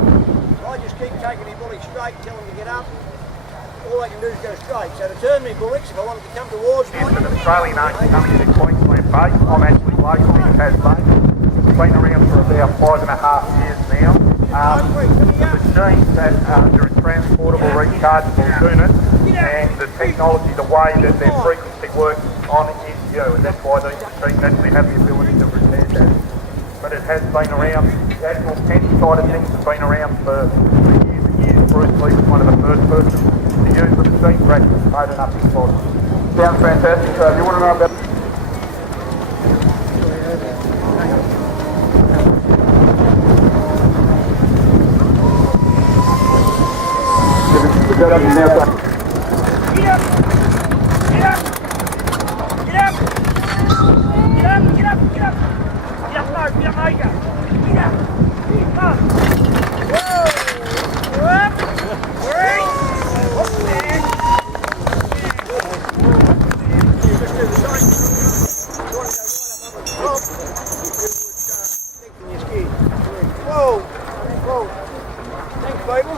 I just keep taking my bullock straight, tell them to get up. All they can do is go straight. So to turn me bullocks, if I want them to come towards me... It's an Australian owned coming in Queensland base. I'm actually local in Tasmania. It's been around for about 5.5 years now. The machines that are a transportable, rechargeable unit, and the technology, the way that their frequency works on is you, and that's why these machines actually have the ability to repair that. But it has been around, the actual pen side of things has been around for years and years. Bruce Lee was one of the first persons to use the machine for actually loading up his body. Sounds fantastic. So if you want to know about... Get up and down. Get up! Get up! Get up! Get up! Get up! Get up! Get up, no! Get up, no! Get up! Come on! Whoa! Up! Three! Up there! Just do the same. You want to go right up the top, you would think in your ski. Whoa! Whoa! Thanks, people.